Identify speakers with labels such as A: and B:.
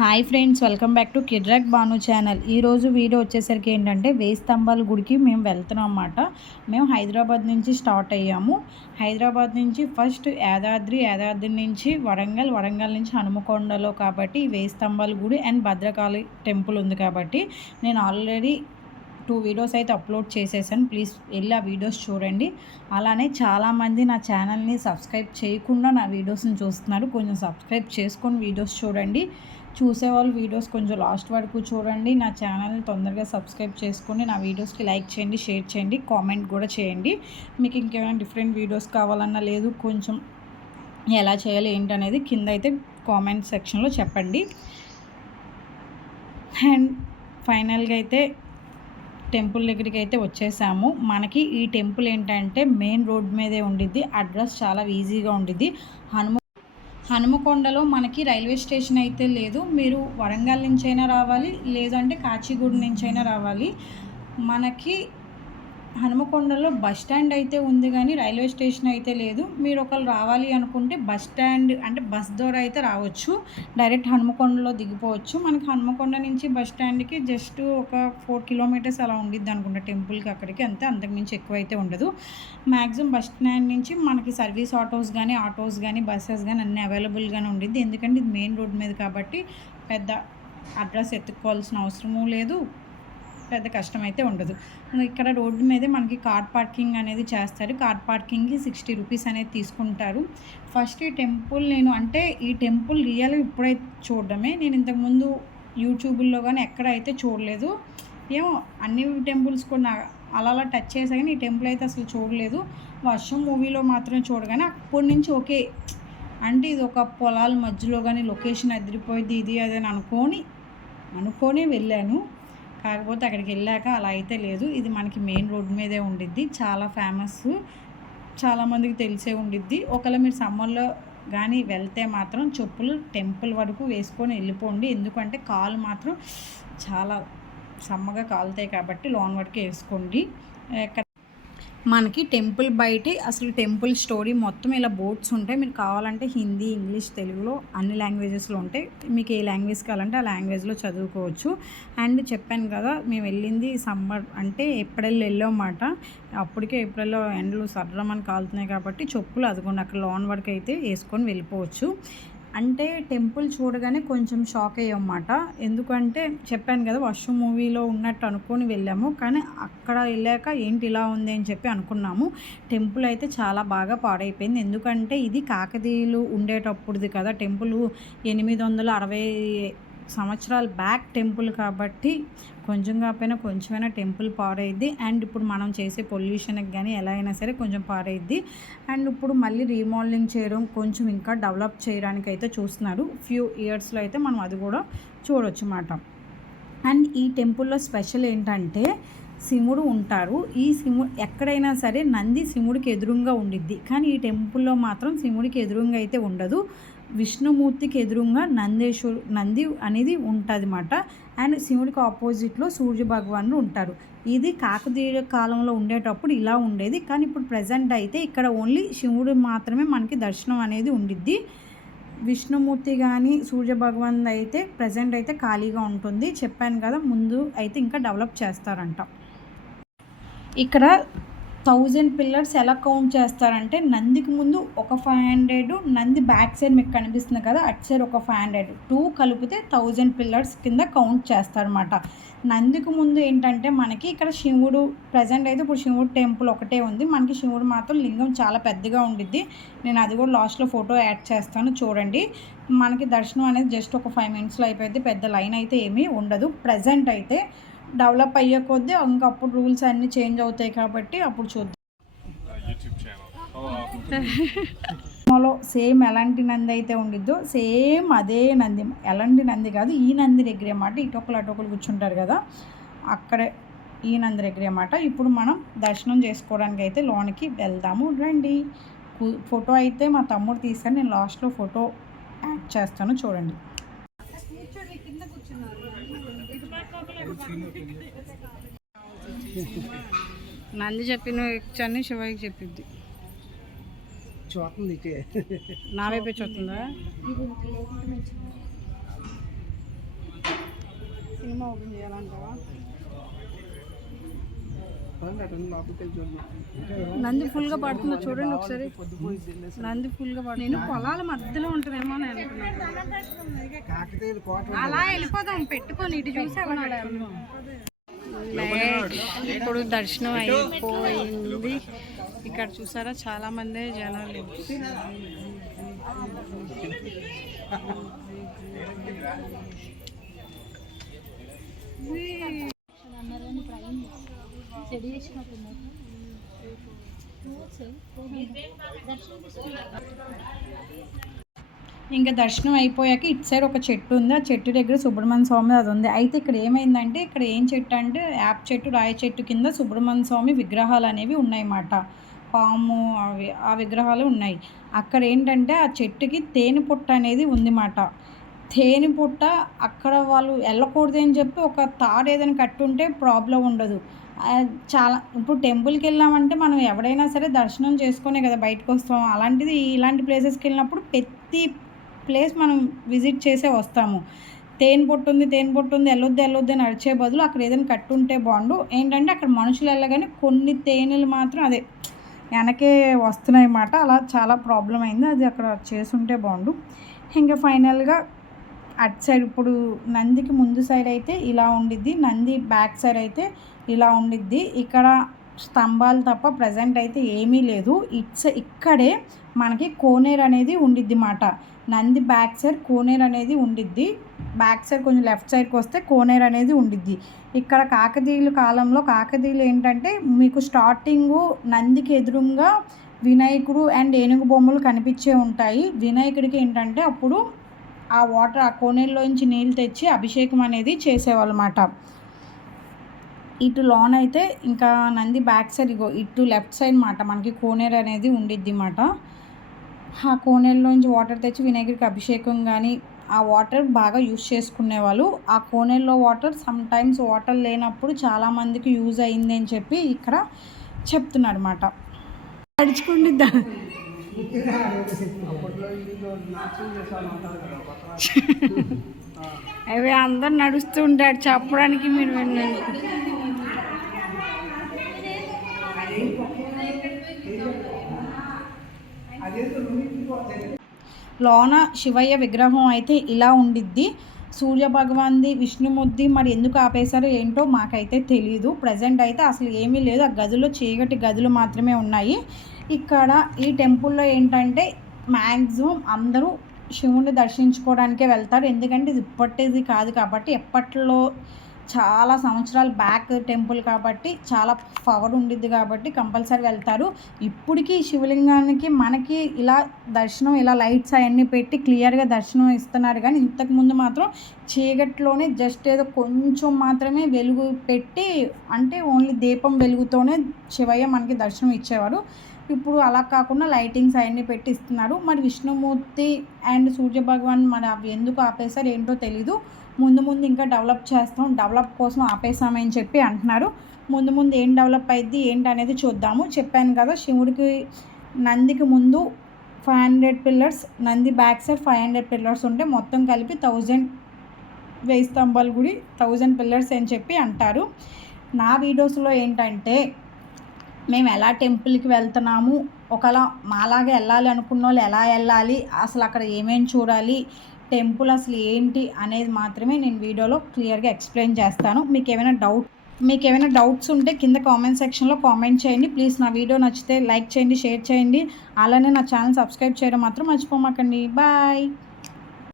A: Hi friends welcome back to కిడ్రాక్ Banu channel. ఈరోజు video వచ్చేసరికి ఏంటంటే వేయి స్తంభాల గుడికి మేము వెళ్తున్నాం అన్నమాట. మేము హైదరాబాద్ నుంచి స్టార్ట్ అయ్యాము. హైదరాబాద్ నుంచి ఫస్ట్ యాదాద్రి యాదాద్రి నుంచి వరంగల్ వరంగల్ నుంచి హనుమకొండలో కాబట్టి వేయి స్తంభాల గుడి అండ్ భద్రకాళి టెంపుల్ ఉంది కాబట్టి నేను ఆల్రెడీ టూ వీడియోస్ అయితే అప్లోడ్ చేసేసాను. ప్లీజ్ వెళ్ళి ఆ వీడియోస్ చూడండి. అలానే చాలామంది నా ఛానల్ని సబ్స్క్రైబ్ చేయకుండా నా వీడియోస్ని చూస్తున్నారు. కొంచెం సబ్స్క్రైబ్ చేసుకొని వీడియోస్ చూడండి. చూసేవాళ్ళు వీడియోస్ కొంచెం లాస్ట్ వరకు చూడండి. నా ఛానల్ని తొందరగా సబ్స్క్రైబ్ చేసుకొని నా వీడియోస్కి లైక్ చేయండి షేర్ చేయండి కామెంట్ కూడా చేయండి. మీకు ఇంకేమైనా డిఫరెంట్ వీడియోస్ కావాలన్నా లేదు కొంచెం ఎలా చేయాలి ఏంటనేది కింద అయితే కామెంట్ సెక్షన్లో చెప్పండి. అండ్ ఫైనల్గా అయితే టెంపుల్ దగ్గరికి అయితే వచ్చేసాము. మనకి ఈ టెంపుల్ ఏంటంటే మెయిన్ రోడ్ మీదే ఉండిద్ది. అడ్రస్ చాలా ఈజీగా ఉండిద్ది. హనుమ హనుమకొండలో మనకి రైల్వే స్టేషన్ అయితే లేదు. మీరు వరంగల్ నుంచైనా రావాలి లేదంటే కాచిగూడ నుంచైనా రావాలి. మనకి హనుమకొండలో బస్ స్టాండ్ అయితే ఉంది కానీ రైల్వే స్టేషన్ అయితే లేదు. మీరు ఒకరు రావాలి అనుకుంటే బస్ స్టాండ్ అంటే బస్ ద్వారా అయితే రావచ్చు. డైరెక్ట్ హనుమకొండలో దిగిపోవచ్చు. మనకి హనుమకొండ నుంచి బస్ స్టాండ్కి జస్ట్ ఒక ఫోర్ కిలోమీటర్స్ అలా ఉండిద్ది అనుకుంటా టెంపుల్కి అక్కడికి. అంతే అంతకుమించి ఎక్కువ అయితే ఉండదు. మ్యాక్సిమం బస్ స్టాండ్ నుంచి మనకి సర్వీస్ ఆటోస్ కానీ ఆటోస్ కానీ బస్సెస్ కానీ అన్నీ అవైలబుల్గానే ఉండిద్ది. ఎందుకంటే ఇది మెయిన్ రోడ్ మీద కాబట్టి పెద్ద అడ్రస్ ఎత్తుక్కోవాల్సిన అవసరము లేదు. పెద్ద కష్టం అయితే ఉండదు. ఇక్కడ రోడ్డు మీదే మనకి కార్ పార్కింగ్ అనేది చేస్తారు. కార్ పార్కింగ్కి సిక్స్టీ రూపీస్ అనేది తీసుకుంటారు. ఫస్ట్ ఈ టెంపుల్ నేను అంటే ఈ టెంపుల్ రియల్ ఇప్పుడైతే చూడడమే. నేను ఇంతకుముందు యూట్యూబ్లో కానీ ఎక్కడ అయితే చూడలేదు. ఏమో అన్ని టెంపుల్స్ కూడా అలా అలా టచ్ చేసా కానీ ఈ టెంపుల్ అయితే అసలు చూడలేదు. వర్షం మూవీలో మాత్రమే చూడగానే అప్పటి నుంచి ఓకే. అంటే ఇది ఒక పొలాల మధ్యలో కానీ లొకేషన్ అదిరిపోయింది ఇది అది అని అనుకొని అనుకొని వెళ్ళాను. కాకపోతే అక్కడికి వెళ్ళాక అలా అయితే లేదు. ఇది మనకి మెయిన్ రోడ్ మీదే ఉండిద్ది. చాలా ఫేమస్. చాలామందికి తెలిసే ఉండిద్ది. ఒకవేళ మీరు సమ్మర్లో కానీ వెళ్తే మాత్రం చెప్పులు టెంపుల్ వరకు వేసుకొని వెళ్ళిపోండి. ఎందుకంటే కాలు మాత్రం చాలా సమ్మగా కాలుతాయి కాబట్టి లోన్ వరకు వేసుకోండి. ఎక్కడ మనకి టెంపుల్ బయట అసలు టెంపుల్ స్టోరీ మొత్తం ఇలా బోర్డ్స్ ఉంటాయి. మీరు కావాలంటే హిందీ ఇంగ్లీష్ తెలుగులో అన్ని లాంగ్వేజెస్లో ఉంటాయి. మీకు ఏ లాంగ్వేజ్ కావాలంటే ఆ లాంగ్వేజ్లో చదువుకోవచ్చు. అండ్ చెప్పాను కదా మేము వెళ్ళింది సమ్మర్ అంటే ఏప్రిల్ వెళ్ళామాట అప్పటికే ఏప్రిల్లో ఎండలు సర్రమని కాలుతున్నాయి కాబట్టి చెప్పులు అదిగోండి అక్కడ లోన్ వరకు అయితే వేసుకొని వెళ్ళిపోవచ్చు. అంటే టెంపుల్ చూడగానే కొంచెం షాక్ అయ్యమాట ఎందుకంటే చెప్పాను కదా వర్షం మూవీలో ఉన్నట్టు అనుకొని వెళ్ళాము. కానీ అక్కడ వెళ్ళాక ఏంటి ఇలా ఉంది అని చెప్పి అనుకున్నాము. టెంపుల్ అయితే చాలా బాగా పాడైపోయింది. ఎందుకంటే ఇది కాకతీయులు ఉండేటప్పుడుది కదా. టెంపుల్ ఎనిమిది వందల అరవై సంవత్సరాల బ్యాక్ టెంపుల్ కాబట్టి కొంచెం కాకపోయినా కొంచెమైనా టెంపుల్ పాడైద్ది. అండ్ ఇప్పుడు మనం చేసే పొల్యూషన్కి కానీ ఎలా అయినా సరే కొంచెం పాడైద్ది. అండ్ ఇప్పుడు మళ్ళీ రీమోడలింగ్ చేయడం కొంచెం ఇంకా డెవలప్ చేయడానికి అయితే చూస్తున్నారు. ఫ్యూ ఇయర్స్లో అయితే మనం అది కూడా చూడొచ్చు అన్నమాట అండ్ ఈ టెంపుల్లో స్పెషల్ ఏంటంటే శివుడు ఉంటారు. ఈ శివుడు ఎక్కడైనా సరే నంది శివుడికి ఎదురుగా ఉండిద్ది. కానీ ఈ టెంపుల్లో మాత్రం శివుడికి ఎదురుగా అయితే ఉండదు. విష్ణుమూర్తికి ఎదురుగా నందేశ్వరు నంది అనేది ఉంటుందన్నమాట. అండ్ శివుడికి ఆపోజిట్లో సూర్య భగవానుడు ఉంటారు. ఇది కాకతీయ కాలంలో ఉండేటప్పుడు ఇలా ఉండేది. కానీ ఇప్పుడు ప్రజెంట్ అయితే ఇక్కడ ఓన్లీ శివుడు మాత్రమే మనకి దర్శనం అనేది ఉండిద్ది. విష్ణుమూర్తి కానీ సూర్య భగవాన్ అయితే ప్రజెంట్ అయితే ఖాళీగా ఉంటుంది. చెప్పాను కదా ముందు అయితే ఇంకా డెవలప్ చేస్తారంట. ఇక్కడ థౌజండ్ పిల్లర్స్ ఎలా కౌంట్ చేస్తారంటే నందికి ముందు ఒక five hundred Nandi back side మీకు కనిపిస్తుంది కదా అటు సైడ్ ఒక ఫైవ్ హండ్రెడ్. టూ కలిపితే థౌజండ్ పిల్లర్స్ కింద కౌంట్ చేస్తారనమాట నందికి ముందు ఏంటంటే మనకి ఇక్కడ శివుడు ప్రజెంట్ అయితే ఇప్పుడు శివుడు టెంపుల్ ఒకటే ఉంది. మనకి శివుడు మాత్రం లింగం చాలా పెద్దగా ఉండిద్ది. నేను అది కూడా లాస్ట్లో ఫోటో యాడ్ చేస్తాను చూడండి. మనకి దర్శనం అనేది జస్ట్ ఒక ఫైవ్ మినిట్స్లో అయిపోయింది పెద్ద లైన్ అయితే ఏమీ ఉండదు. ప్రజెంట్ అయితే డెవలప్ అయ్యే కొద్దీ ఇంకప్పుడు రూల్స్ అన్నీ చేంజ్ అవుతాయి కాబట్టి అప్పుడు చూద్దాం. లో సేమ్ ఎలాంటి నంది అయితే ఉండిద్దో సేమ్ అదే నంది. ఎలాంటి నంది కాదు ఈ నంది దగ్గరే అన్నమాట ఇటొకలు అటొకలు కూర్చుంటారు కదా అక్కడే ఈ నంది దగ్గరే అన్నమాట ఇప్పుడు మనం దర్శనం చేసుకోవడానికి అయితే లోనికి వెళ్దాము. రండి. ఫోటో అయితే మా తమ్ముడు తీస్తాను నేను లాస్ట్లో ఫోటో యాడ్ చేస్తాను. చూడండి. నంది చెప్పిన అని శివకి చెప్పిద్ది.
B: చూస్తుంది
A: నా వైపే చూస్తుందా?
B: సినిమా ఓపెన్ చేయాలంటావా? నంది ఫుల్గా పడుతుందో చూడండి ఒకసారి. నంది ఫుల్గా పడుతుంది. నేను పొలాల మధ్యలో ఉంటుందేమో అని అనుకున్నాను అలా వెళ్ళిపోదాం పెట్టుకొని ఇటు చూసావా ఇప్పుడు దర్శనం అయిపోయింది. ఇక్కడ చూసారా చాలా మంది జనాలు
A: ఇంకా దర్శనం అయిపోయాక ఇటు సైడ్ ఒక చెట్టు ఉంది. ఆ చెట్టు దగ్గర సుబ్రహ్మణ్య స్వామి అది ఉంది. అయితే ఇక్కడ ఏమైందంటే ఇక్కడ ఏం చెట్టు అంటే యాప్ చెట్టు రాయి చెట్టు కింద సుబ్రహ్మణ్య స్వామి విగ్రహాలు అనేవి ఉన్నాయన్నమాట. పాము అవి ఆ విగ్రహాలు ఉన్నాయి. అక్కడ ఏంటంటే ఆ చెట్టుకి తేనె పుట్ట అనేది ఉందిమాట తేనె పుట్ట అక్కడ వాళ్ళు వెళ్ళకూడదు అని చెప్పి ఒక తాడు ఏదైనా కట్టుంటే ప్రాబ్లం ఉండదు. చాలా ఇప్పుడు టెంపుల్కి వెళ్ళామంటే మనం ఎవడైనా సరే దర్శనం చేసుకునే కదా బయటకు వస్తాం. అలాంటిది ఇలాంటి ప్లేసెస్కి వెళ్ళినప్పుడు ప్రతి ప్లేస్ మనం విజిట్ చేసే వస్తాము. తేనె పొట్టు ఉంది తేనె పొట్టు ఉంది వెళ్ళొద్దు వెళ్ళొద్దు అని అరిచే బదులు అక్కడ ఏదైనా కట్టుంటే బాగుండు. ఏంటంటే అక్కడ మనుషులు వెళ్ళగానే కొన్ని తేనెలు మాత్రం అదే వెనకే వస్తున్నాయి అన్నమాట అలా చాలా ప్రాబ్లం అయింది. అది అక్కడ చేసుంటే బాగుండు. ఇంకా ఫైనల్గా అటు సైడ్ ఇప్పుడు నందికి ముందు సైడ్ అయితే ఇలా ఉండిద్ది నంది బ్యాక్ సైడ్ అయితే ఇలా ఉండిద్ది. ఇక్కడ స్తంభాలు తప్ప ప్రజెంట్ అయితే ఏమీ లేదు. ఇట్స్ ఇక్కడే మనకి కోనేరు అనేది ఉండిద్ది మాట. నంది బ్యాక్ సైడ్ కోనేరు అనేది ఉండిద్ది. బ్యాక్ సైడ్ కొంచెం లెఫ్ట్ సైడ్కి వస్తే కోనేరు అనేది ఉండిద్ది. ఇక్కడ కాకతీయుల కాలంలో కాకతీయులు ఏంటంటే మీకు స్టార్టింగు నందికి ఎదురుగా వినాయకుడు అండ్ ఏనుగు బొమ్మలు కనిపించే ఉంటాయి. వినాయకుడికి ఏంటంటే అప్పుడు ఆ వాటర్ ఆ కోనేరులోంచి నీళ్ళు తెచ్చి అభిషేకం అనేది చేసేవాళ్ళు అన్నమాట ఇటు లోన్ అయితే ఇంకా నంది బ్యాక్ సైడ్ ఇగో ఇటు లెఫ్ట్ సైడ్ మాట మనకి కోనేరు అనేది ఉండిద్ది మాట ఆ కోనేరులోంచి వాటర్ తెచ్చి వినాయకుడికి అభిషేకం కానీ ఆ వాటర్ బాగా యూజ్ చేసుకునేవాళ్ళు. ఆ కోనేరులో వాటర్ సమ్ టైమ్స్ వాటర్ లేనప్పుడు చాలామందికి యూజ్ అయింది అని చెప్పి ఇక్కడ చెప్తున్నారు అనమాట
B: నడుచుకుంటుందా అవి అందరు నడుస్తూ ఉంటారు. చెప్పడానికి మీరు వినండి.
A: లోన శివయ్య విగ్రహం అయితే ఇలా ఉండిద్ది. సూర్య భగవాన్ది విష్ణుమూర్తి మరి ఎందుకు ఆపేశారో ఏంటో మాకైతే తెలియదు ప్రజెంట్ అయితే అసలు ఏమీ లేదు. ఆ గదిలో చీకటి గదులు మాత్రమే ఉన్నాయి. ఇక్కడ ఈ టెంపుల్లో ఏంటంటే మ్యాక్సిమం అందరూ శివుణ్ణి దర్శించుకోవడానికే వెళ్తారు. ఎందుకంటే ఇది ఇప్పటిది కాదు కాబట్టి ఎప్పట్లో చాలా సంవత్సరాల బ్యాక్ టెంపుల్ కాబట్టి చాలా పవర్ ఉండిద్ది కాబట్టి కంపల్సరీ వెళ్తారు. ఇప్పటికీ శివలింగానికి మనకి ఇలా దర్శనం ఇలా లైట్స్ అవన్నీ పెట్టి క్లియర్గా దర్శనం ఇస్తున్నారు. కానీ ఇంతకుముందు మాత్రం చీకట్లోనే జస్ట్ ఏదో కొంచెం మాత్రమే వెలుగు పెట్టి అంటే ఓన్లీ దీపం వెలుగుతోనే శివయ్య మనకి దర్శనం ఇచ్చేవారు. ఇప్పుడు అలా కాకుండా లైటింగ్స్ అవన్నీ పెట్టి ఇస్తున్నారు. మరి విష్ణుమూర్తి అండ్ సూర్య భగవాన్ మరి అవి ఎందుకు ఆపేశారు ఏంటో తెలీదు. ముందు ముందు ఇంకా డెవలప్ చేస్తాం డెవలప్ కోసం ఆపేసామని చెప్పి అంటున్నారు. ముందు ముందు ఏం డెవలప్ అయింది ఏంటి అనేది చూద్దాము. చెప్పాను కదా శివుడికి నందికి ముందు five hundred pillars Nandi back side five hundred pillars ఉంటే మొత్తం కలిపి థౌజండ్ వెయ్యి స్తంభాల గుడి థౌజండ్ పిల్లర్స్ అని చెప్పి అంటారు. నా వీడియోస్లో ఏంటంటే మేము ఎలా టెంపుల్కి వెళ్తున్నాము ఒకలా మాలాగా వెళ్ళాలి అనుకున్న వాళ్ళు ఎలా వెళ్ళాలి అసలు అక్కడ ఏమేమి చూడాలి టెంపుల్ అసలు ఏంటి అనేది మాత్రమే నేను వీడియోలో క్లియర్గా ఎక్స్ప్లెయిన్ చేస్తాను. మీకు ఏమైనా డౌట్ మీకు ఏమైనా డౌట్స్ ఉంటే కింద కామెంట్ సెక్షన్లో కామెంట్ చేయండి. ప్లీజ్ నా వీడియో నచ్చితే లైక్ చేయండి షేర్ చేయండి. అలానే నా ఛానల్ సబ్స్క్రైబ్ చేయడం మాత్రం మర్చిపోమాకండి. బాయ్.